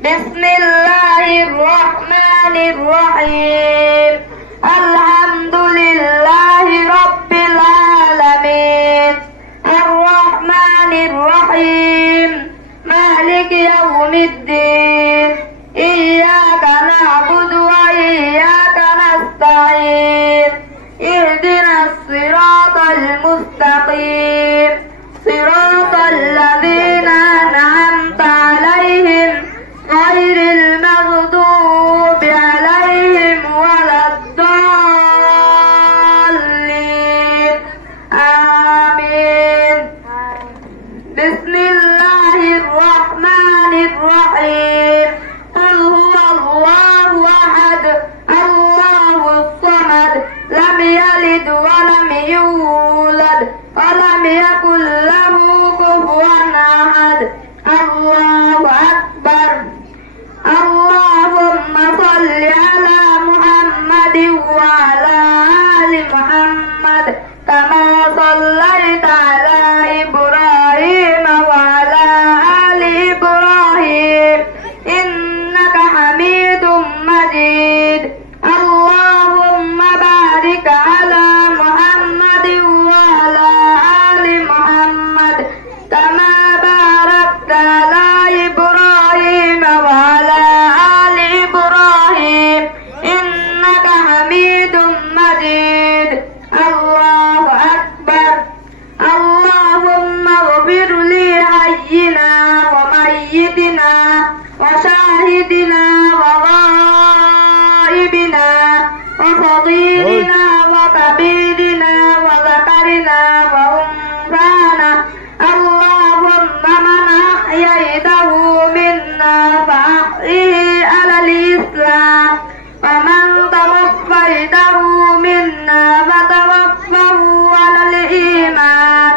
بسم الله الرحمن الرحيم الحمد لله رب العالمين الرحمن الرحيم مالك يوم الدين إياك نعبد وإياك نستعين اهدنا الصراط المستقيم صراط الذين أنعمت عليهم غير المغضوب عليهم ولا الضالين آمين. بسم الله الرحمن الرحيم قل هو الله أحد الله الصمد لم يلد ولم يولد ولم يكن له كفوا أحد الله أكبر. اللهم صل على محمد وعلى آل محمد كما صليت على إبراهيم وعلى آل إبراهيم إنك حميد مجيد. اللهم بارك على محمد وعلى آل محمد كما باركت على إبراهيم وعلى آل إبراهيم إنك حميد مجيد. الله أكبر. اللهم اغفر لي حينا وميتنا وشاهدنا وغائبنا وصغيرنا وكبيرنا وذكرنا وأنثانا. اللهم من أحييته منا فأحيه على الإسلام ومن توفيته منا فتوفه على الإيمان.